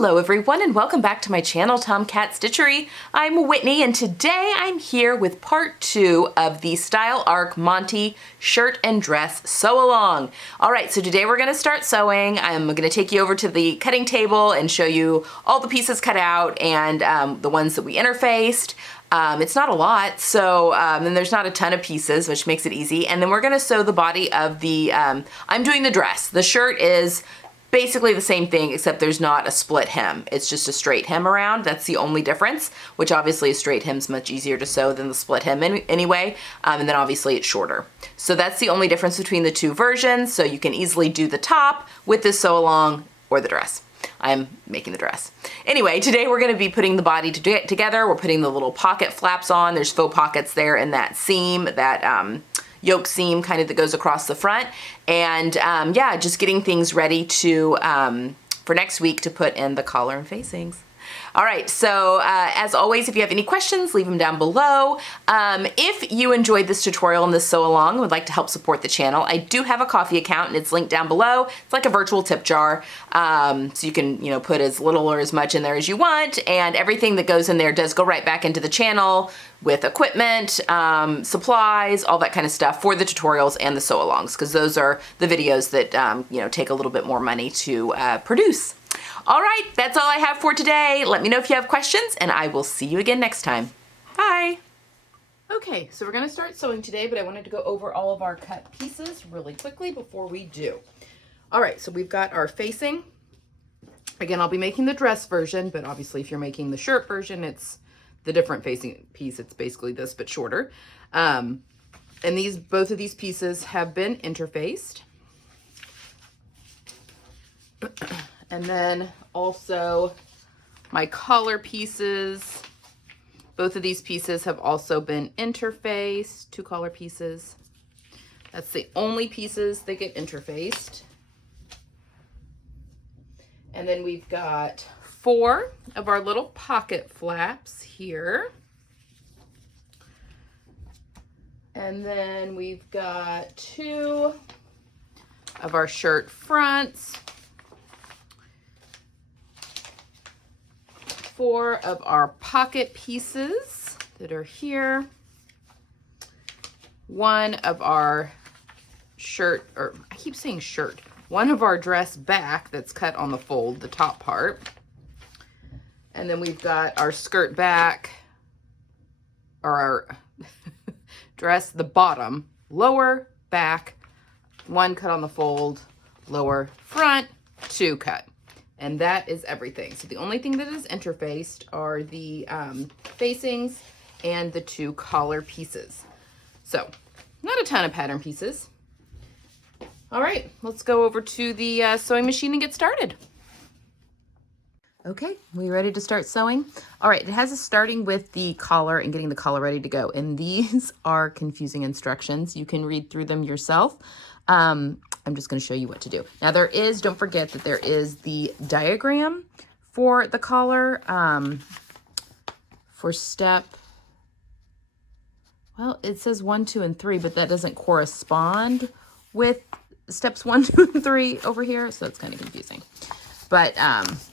Hello everyone and welcome back to my channel, Tomcat Stitchery. I'm Whitney and today I'm here with part 2 of the Style Arc Monty shirt and dress sew along. Alright, so today we're going to start sewing. I'm going to take you over to the cutting table and show you all the pieces cut out and the ones that we interfaced. It's not a lot, so and there's not a ton of pieces, which makes it easy. And then we're going to sew the body of the, I'm doing the dress. The shirt is basically the same thing, except there's not a split hem. It's just a straight hem around. That's the only difference, which obviously a straight hem's much easier to sew than the split hem anyway. And then obviously it's shorter. So that's the only difference between the two versions. So you can easily do the top with this sew along or the dress. I'm making the dress. Anyway, today we're going to be putting the body together. We're putting the little pocket flaps on. There's faux pockets there in that seam, that yoke seam kind of that goes across the front. And yeah, just getting things ready to for next week to put in the collar and facings. All right, so as always, if you have any questions, leave them down below. If you enjoyed this tutorial and this sew along and would like to help support the channel, I do have a Ko-fi account and it's linked down below. It's like a virtual tip jar, so you can put as little or as much in there as you want, and everything that goes in there does go right back into the channel with equipment, supplies, all that kind of stuff for the tutorials and the sew alongs, because those are the videos that take a little bit more money to produce. All right, that's all I have for today. Let me know if you have questions, and I will see you again next time. Bye. Okay, so we're going to start sewing today, but I wanted to go over all of our cut pieces really quickly before we do. All right, so we've got our facing. Again, I'll be making the dress version, but obviously if you're making the shirt version, it's the different facing piece. It's basically this, but shorter. And both of these pieces have been interfaced. And then also my collar pieces, both of these pieces have also been interfaced, 2 collar pieces. That's the only pieces that get interfaced. And then we've got 4 of our little pocket flaps here. And then we've got 2 of our shirt fronts. 4 of our pocket pieces that are here. 1 of our shirt, or I keep saying shirt, 1 of our dress back that's cut on the fold, the top part. And then we've got our skirt back, or our dress, the bottom, lower back, 1 cut on the fold, lower front, 2 cut. And that is everything. So the only thing that is interfaced are the facings and the 2 collar pieces. So not a ton of pattern pieces. All right, let's go over to the sewing machine and get started. Okay, we ready to start sewing? All right, it has us starting with the collar and getting the collar ready to go. And these are confusing instructions. You can read through them yourself. I'm just going to show you what to do. Now don't forget that there is the diagram for the collar for step, well, it says 1, 2, and 3, but that doesn't correspond with steps 1, 2, and 3 over here. So that's kind of confusing. But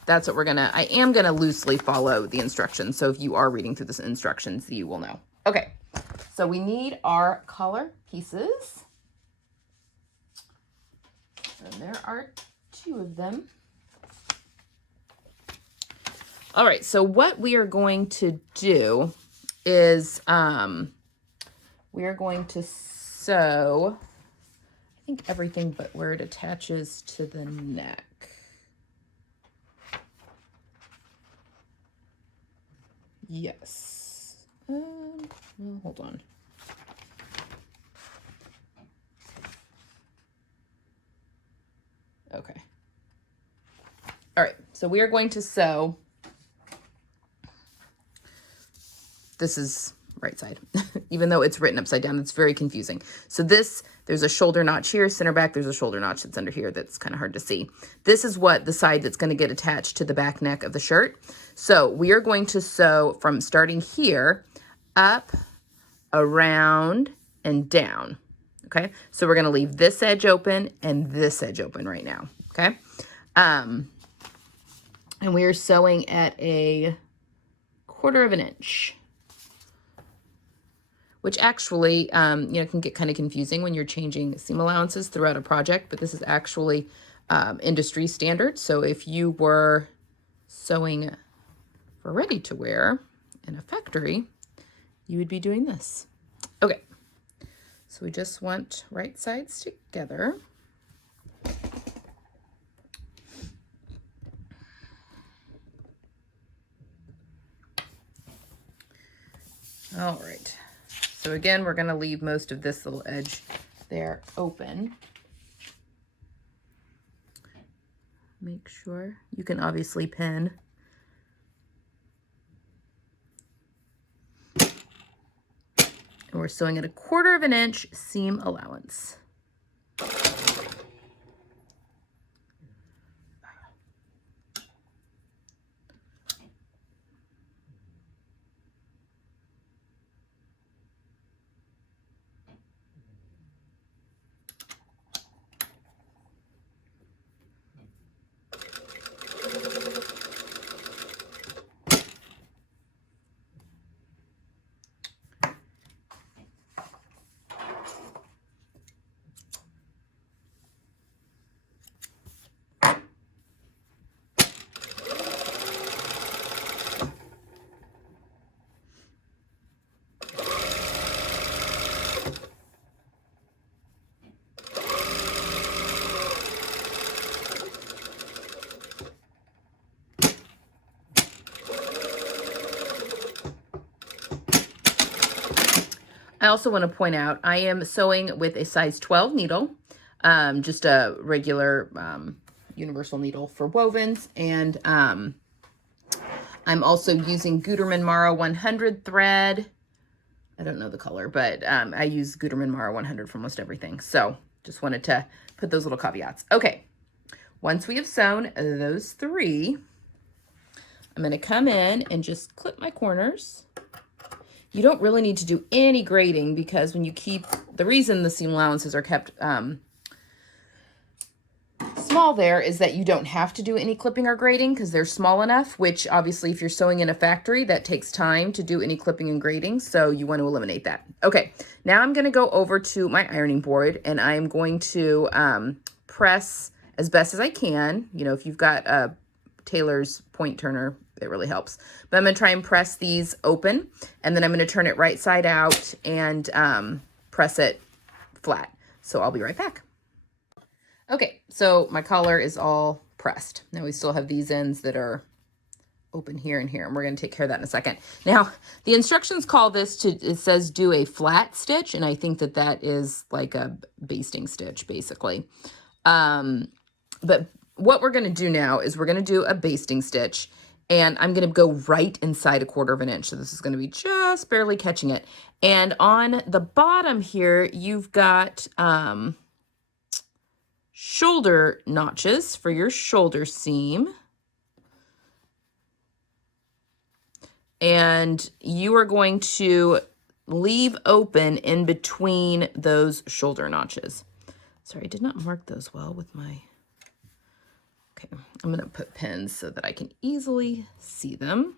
that's what I am going to loosely follow the instructions. So if you are reading through the instructions, you will know. Okay, so we need our collar pieces. And there are 2 of them. All right, so what we are going to do is we are going to sew, I think everything but where it attaches to the neck. Yes. Well, hold on. Okay. All right, so we are going to sew, this is right side, even though it's written upside down, it's very confusing. So there's a shoulder notch here, center back, there's a shoulder notch that's under here that's kind of hard to see. This is what the side that's going to get attached to the back neck of the shirt. So we are going to sew from starting here, up, around, and down. Okay, so we're going to leave this edge open and this edge open right now. Okay. And we are sewing at a 1/4 of an inch, which actually, you know, can get kind of confusing when you're changing seam allowances throughout a project, but this is actually industry standard. So if you were sewing for ready to wear in a factory, you would be doing this. Okay, so we just want right sides together. All right, so again, we're gonna leave most of this little edge there open. Make sure you can obviously pin. And we're sewing at a 1/4 of an inch seam allowance. I also want to point out, I am sewing with a size 12 needle, just a regular universal needle for wovens, and I'm also using Gutermann Mara 100 thread. I don't know the color, but I use Gutermann Mara 100 for almost everything. So just wanted to put those little caveats. Okay, once we have sewn those 3, I'm going to come in and just clip my corners. You don't really need to do any grading because when you keep, the reason the seam allowances are kept small there is that you don't have to do any clipping or grading because they're small enough, which obviously if you're sewing in a factory, that takes time to do any clipping and grading. So you want to eliminate that. Okay, now I'm going to go over to my ironing board and I'm going to press as best as I can. You know, if you've got a Taylor's point turner, it really helps. But I'm going to try and press these open, and then I'm going to turn it right side out and press it flat. So I'll be right back. Okay, so my collar is all pressed. Now we still have these ends that are open here and here, and we're going to take care of that in a second. Now, the instructions call this it says do a flat stitch, and I think that that is like a basting stitch, basically. But what we're going to do now is we're going to do a basting stitch, and I'm going to go right inside a 1/4 of an inch. So this is going to be just barely catching it. And on the bottom here, you've got shoulder notches for your shoulder seam. And you are going to leave open in between those shoulder notches. Sorry, I did not mark those well with my... Okay, I'm going to put pins so that I can easily see them.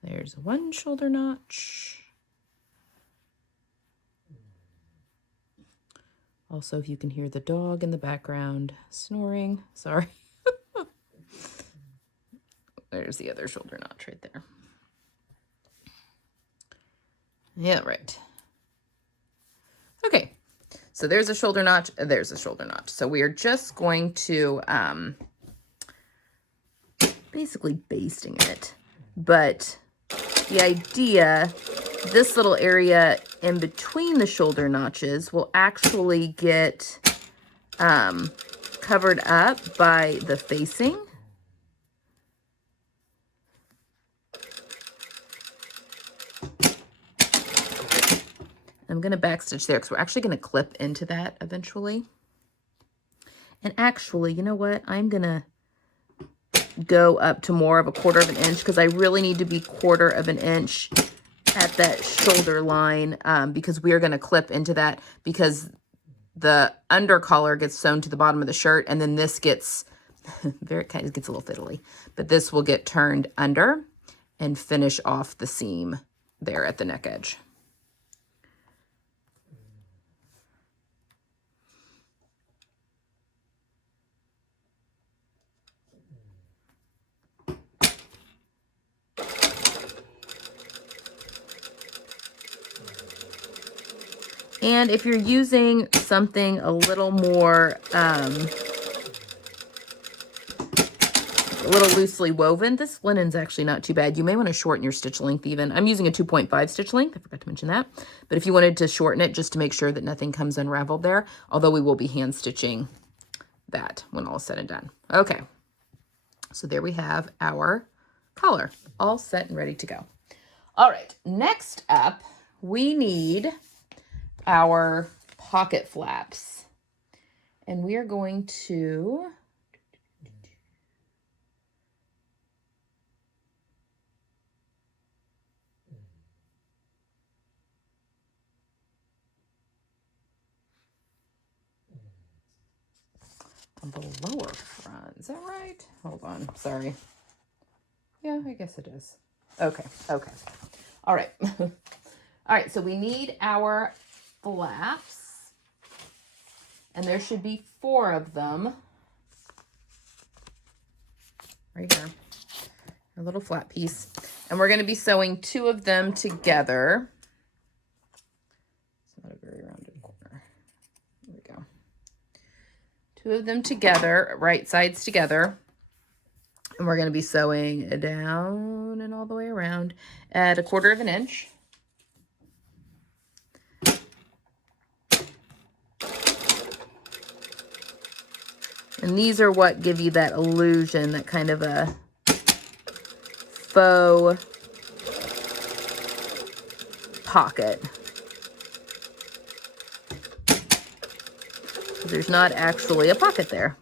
There's one shoulder notch. Also, if you can hear the dog in the background snoring, sorry. There's the other shoulder notch right there. Yeah, right. Okay, so there's a shoulder notch, there's a shoulder notch. So we are just going to basically basting it. But the idea, this little area in between the shoulder notches will actually get covered up by the facing. I'm going to backstitch there because we're actually going to clip into that eventually. And actually, you know what? I'm going to go up to more of a 1/4 of an inch because I really need to be 1/4 of an inch at that shoulder line because we are going to clip into that because the under collar gets sewn to the bottom of the shirt and then this gets Very kind of gets a little fiddly, but this will get turned under and finish off the seam there at the neck edge. And if you're using something a little more, a little loosely woven, this linen's actually not too bad. You may want to shorten your stitch length even. I'm using a 2.5 stitch length. I forgot to mention that. But if you wanted to shorten it just to make sure that nothing comes unraveled there, although we will be hand stitching that when all is said and done. Okay. So there we have our collar all set and ready to go. All right. Next up, we need our pocket flaps, and we are going to on the lower front. Is that right? Hold on. Sorry. Yeah, I guess it is. Okay. Okay. All right. All right. So we need our flaps, and there should be 4 of them right here, a little flat piece, and we're going to be sewing 2 of them together. It's not a very rounded corner. There we go. 2 of them together, right sides together, and we're going to be sewing down and all the way around at 1/4 inch. And these are what give you that illusion, that kind of a faux pocket. There's not actually a pocket there.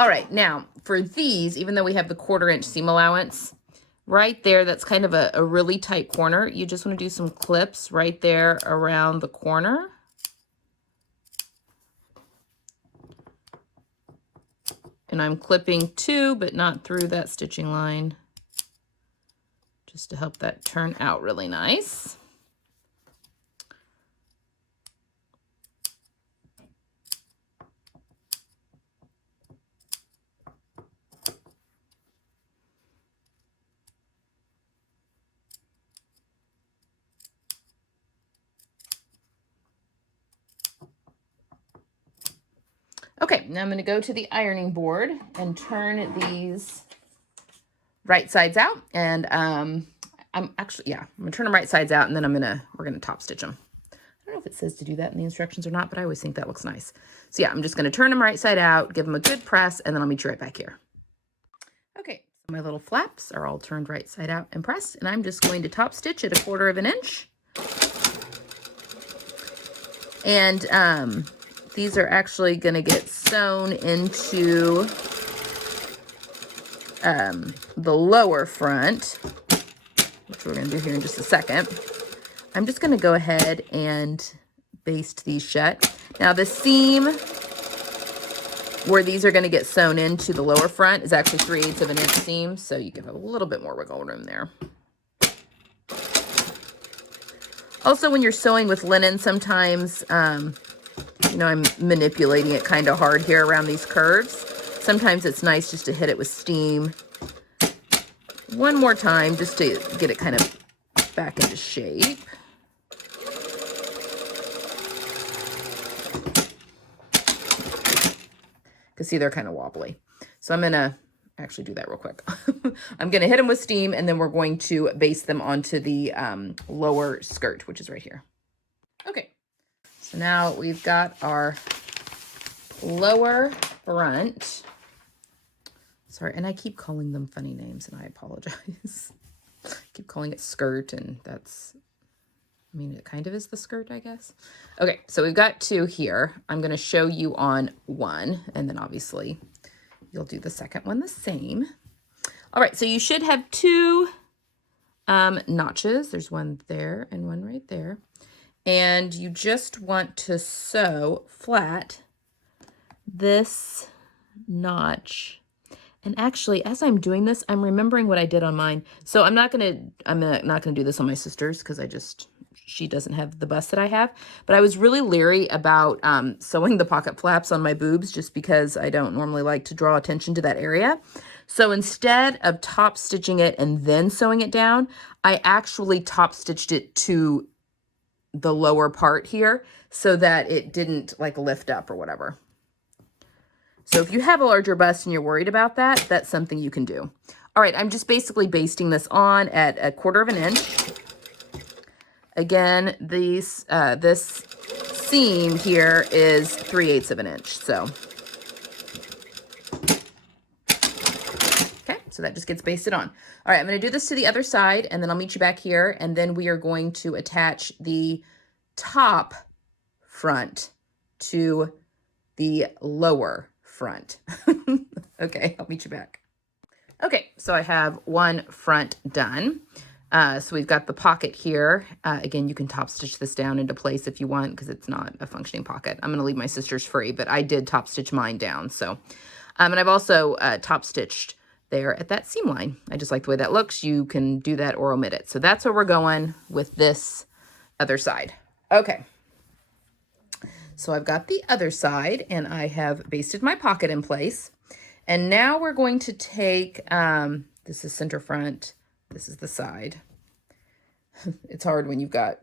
All right, now for these, even though we have the 1/4 inch seam allowance, right there, that's kind of a really tight corner. You just want to do some clips right there around the corner. And I'm clipping 2, but not through that stitching line, just to help that turn out really nice. Okay, now I'm going to go to the ironing board and turn these right sides out. And I'm going to turn them right sides out, and then we're going to top stitch them. I don't know if it says to do that in the instructions or not, but I always think that looks nice. So yeah, I'm just going to turn them right side out, give them a good press, and then I'll meet you right back here. Okay, so my little flaps are all turned right side out and pressed, and I'm just going to top stitch at 1/4 inch. And these are actually going to get sewn into the lower front, which we're going to do here in just a second. I'm just going to go ahead and baste these shut. Now the seam where these are going to get sewn into the lower front is actually 3/8 inch seam, so you get a little bit more wiggle room there. Also, when you're sewing with linen, sometimes, you know, I'm manipulating it kind of hard here around these curves. Sometimes it's nice just to hit it with steam one more time just to get it kind of back into shape. Because see, they're kind of wobbly. So I'm going to actually do that real quick. I'm going to hit them with steam, and then we're going to baste them onto the lower skirt, which is right here. Okay. So now we've got our lower front. Sorry, and I keep calling them funny names, and I apologize. keep calling it skirt, and that's, I mean, it kind of is the skirt, I guess. Okay, so we've got 2 here. I'm going to show you on 1, and then obviously you'll do the second one the same. All right, so you should have 2 notches. There's one there and one right there. And you just want to sew flat this notch. And actually, as I'm doing this, I'm remembering what I did on mine. So I'm not gonna do this on my sister's because she doesn't have the bust that I have. But I was really leery about sewing the pocket flaps on my boobs just because I don't normally like to draw attention to that area. So instead of top stitching it and then sewing it down, I actually top stitched it to the lower part here so that it didn't like lift up or whatever. So if you have a larger bust and you're worried about that, that's something you can do. All right, I'm just basically basting this on at 1/4 inch. Again, this seam here is 3/8 inch. So, okay, so that just gets basted on. All right, I'm going to do this to the other side, and then I'll meet you back here, and then we are going to attach the top front to the lower front. Okay, I'll meet you back. Okay, so I have one front done. So we've got the pocket here. Again, you can top stitch this down into place if you want because it's not a functioning pocket. I'm going to leave my sister's free, but I did top stitch mine down. So, and I've also top stitched there at that seam line. I just like the way that looks. You can do that or omit it. So that's where we're going with this other side. Okay. So I've got the other side and I have basted my pocket in place. And now we're going to take, this is center front, this is the side. It's hard when you've got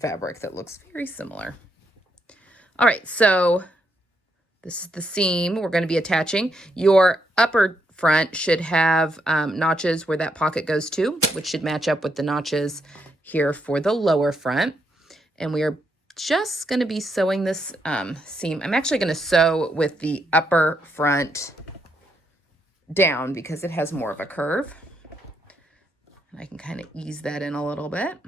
fabric that looks very similar. All right, so this is the seam we're going to be attaching. Your upper front should have notches where that pocket goes to, which should match up with the notches here for the lower front. And we are just going to be sewing this seam. I'm actually going to sew with the upper front down because it has more of a curve. And I can kind of ease that in a little bit.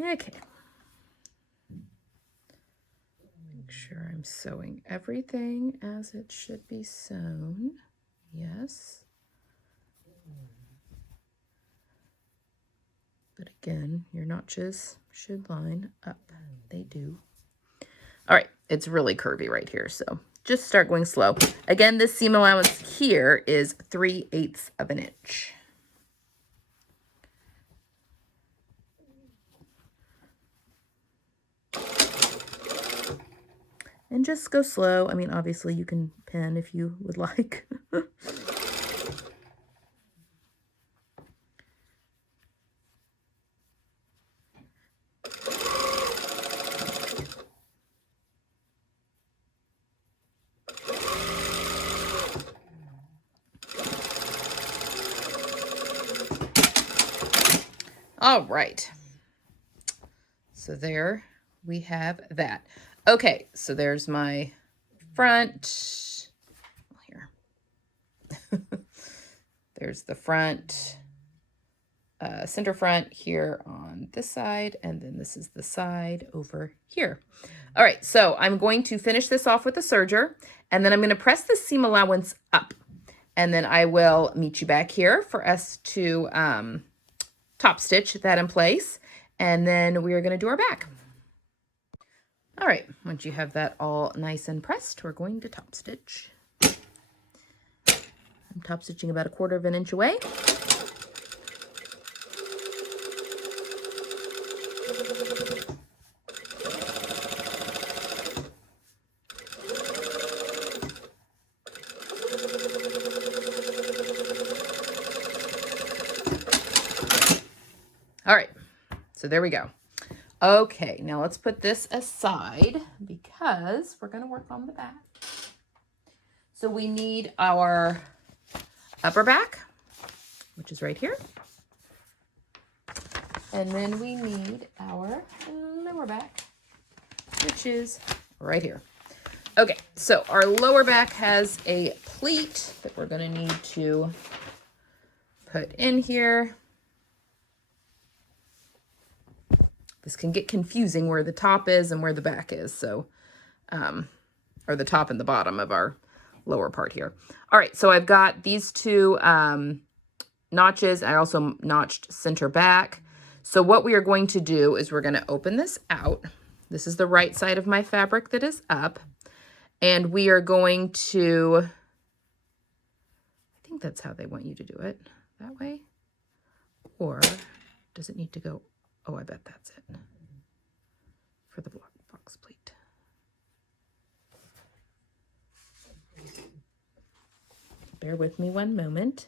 Okay. Make sure I'm sewing everything as it should be sewn. Yes. But again, your notches should line up. They do. All right, it's really curvy right here, so just start going slow. Again, this seam allowance here is 3/8 inch. And just go slow. I mean, obviously you can pin if you would like. All right, so there we have that. Okay, so there's my front. Here. There's the front, center front here on this side, and then this is the side over here. All right, so I'm going to finish this off with a serger, and then I'm going to press the seam allowance up, and then I will meet you back here for us to top stitch that in place, and then we are going to do our back. All right, once you have that all nice and pressed, we're going to top stitch. I'm top stitching about 1/4 inch away. All right, so there we go. Okay, now let's put this aside because we're going to work on the back. So we need our upper back, which is right here. And then we need our lower back, which is right here. Okay, so our lower back has a pleat that we're going to need to put in here. This can get confusing where the top is and where the back is. So, or the top and the bottom of our lower part here. All right, so I've got these two notches. I also notched center back. So what we are going to do is we're going to open this out. This is the right side of my fabric that is up. And we are going to, I think that's how they want you to do it, that way. Or does it need to go? Oh, I bet that's it for the box pleat. Bear with me one moment.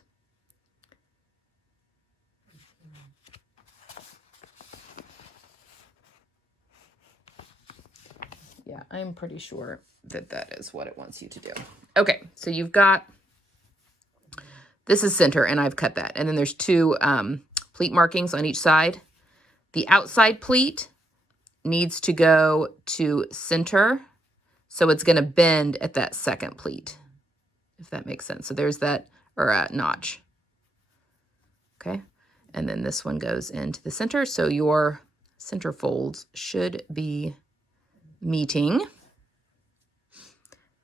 Yeah, I'm pretty sure that that is what it wants you to do. Okay, so you've got, this is center and I've cut that. And then there's two pleat markings on each side. The outside pleat needs to go to center, so it's going to bend at that second pleat, if that makes sense. So there's that, or notch. Okay, and then this one goes into the center, so your center folds should be meeting.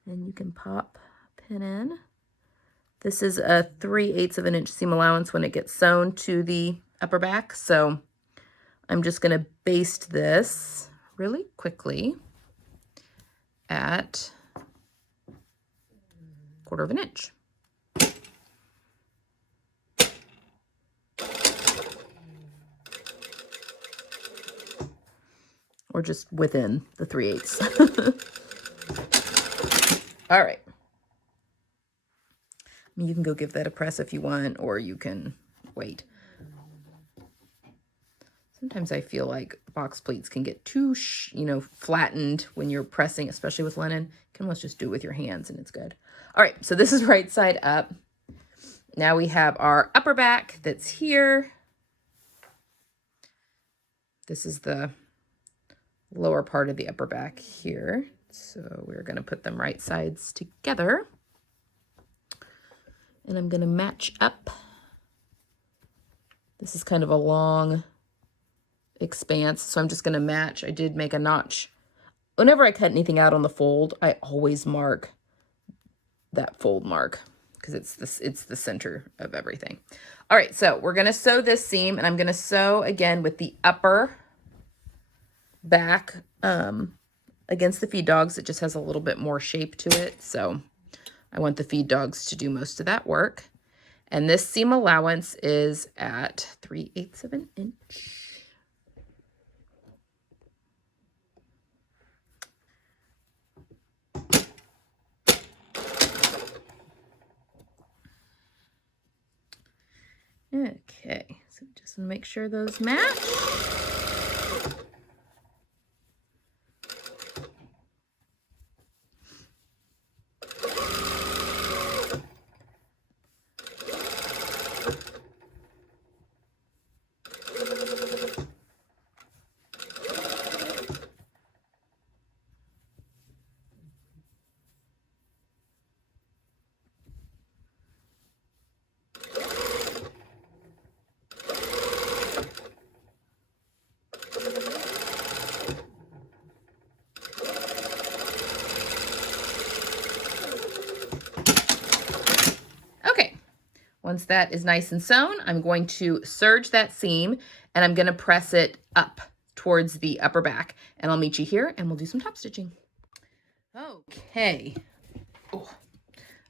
And you can pop a pin in. This is a 3/8 of an inch seam allowance when it gets sewn to the upper back, so I'm just going to baste this really quickly at 1/4 of an inch. Or just within the 3/8. All right. I mean, you can go give that a press if you want, or you can wait. Sometimes I feel like box pleats can get too, flattened when you're pressing, especially with linen. You can almost just do it with your hands and it's good. All right, so this is right side up. Now we have our upper back that's here. This is the lower part of the upper back here. So we're going to put them right sides together. And I'm going to match up. This is kind of a long expanse, so I'm just going to match. I did make a notch. Whenever I cut anything out on the fold, I always mark that fold mark because it's the center of everything. All right, so we're going to sew this seam, and I'm going to sew again with the upper back against the feed dogs. It just has a little bit more shape to it, so I want the feed dogs to do most of that work. And this seam allowance is at 3/8 of an inch. Okay, so just make sure those match. Once that is nice and sewn, I'm going to serge that seam and I'm going to press it up towards the upper back. And I'll meet you here and we'll do some top stitching. Okay. Ooh.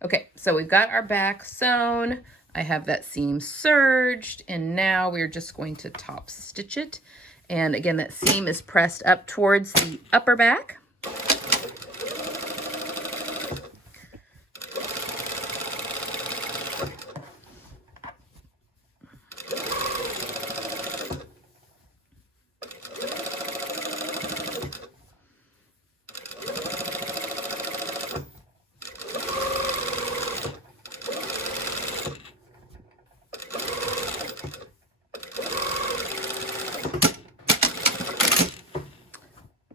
Okay, so we've got our back sewn. I have that seam serged, and now we're just going to top stitch it. And again, that seam is pressed up towards the upper back.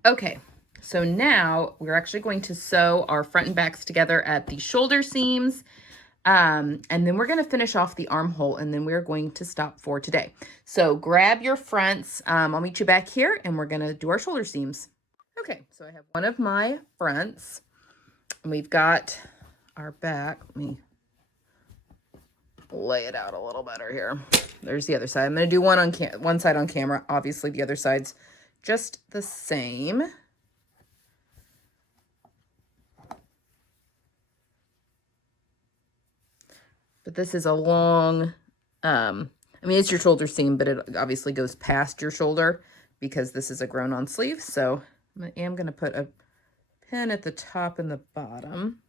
Okay, so now we're actually going to sew our front and backs together at the shoulder seams. And then we're going to finish off the armhole, and then we're going to stop for today. So grab your fronts. I'll meet you back here, and we're going to do our shoulder seams. Okay, so I have one of my fronts, and we've got our back. Let me lay it out a little better here. There's the other side. I'm going to do one on one side on camera. Obviously, the other side's just the same. But this is a long, I mean, it's your shoulder seam, but it obviously goes past your shoulder because this is a grown-on sleeve. So I am going to put a pin at the top and the bottom.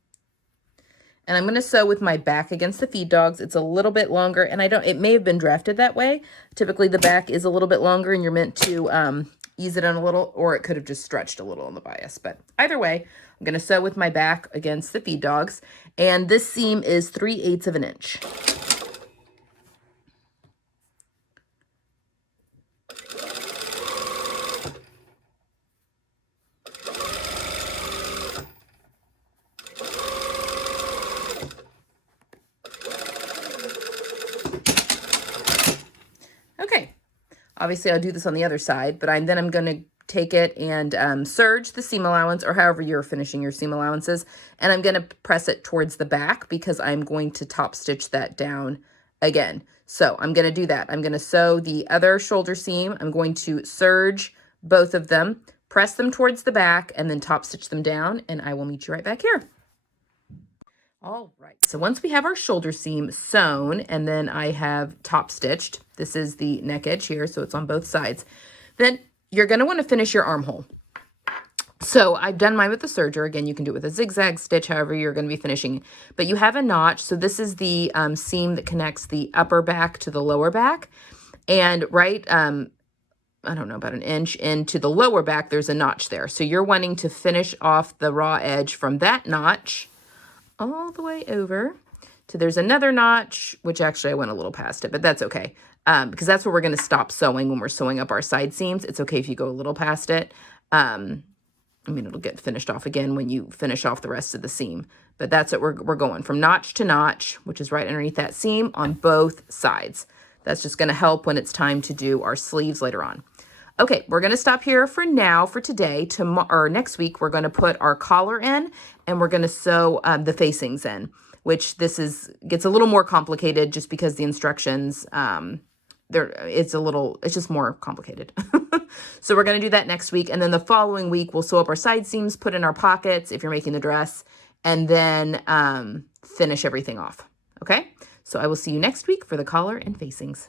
And I'm going to sew with my back against the feed dogs. It's a little bit longer, and it may have been drafted that way. Typically the back is a little bit longer and you're meant to ease it on a little, or it could have just stretched a little on the bias. But either way, I'm going to sew with my back against the feed dogs. And this seam is 3/8 of an inch. Okay, obviously I'll do this on the other side, but then I'm going to take it and serge the seam allowance, or however you're finishing your seam allowances, and I'm going to press it towards the back because I'm going to top stitch that down again. So I'm going to do that. I'm going to sew the other shoulder seam. I'm going to serge both of them, press them towards the back, and then top stitch them down, and I will meet you right back here. All right, so once we have our shoulder seam sewn and then I have top stitched, this is the neck edge here, so it's on both sides, then you're going to want to finish your armhole. So I've done mine with the serger. Again, you can do it with a zigzag stitch, however you're going to be finishing. But you have a notch, so this is the seam that connects the upper back to the lower back. And right, I don't know, about an inch into the lower back, there's a notch there. So you're wanting to finish off the raw edge from that notch all the way over to there's another notch, which actually I went a little past it, but that's okay. Because that's where we're going to stop sewing when we're sewing up our side seams. It's okay if you go a little past it. I mean, it'll get finished off again when you finish off the rest of the seam. But that's what we're going from notch to notch, which is right underneath that seam on both sides. That's just going to help when it's time to do our sleeves later on. Okay, we're going to stop here for now for today. Or next week, we're going to put our collar in and we're going to sew the facings in, which gets a little more complicated just because the instructions, it's just more complicated. So we're going to do that next week. And then the following week, we'll sew up our side seams, put in our pockets if you're making the dress, and then finish everything off. Okay, so I will see you next week for the collar and facings.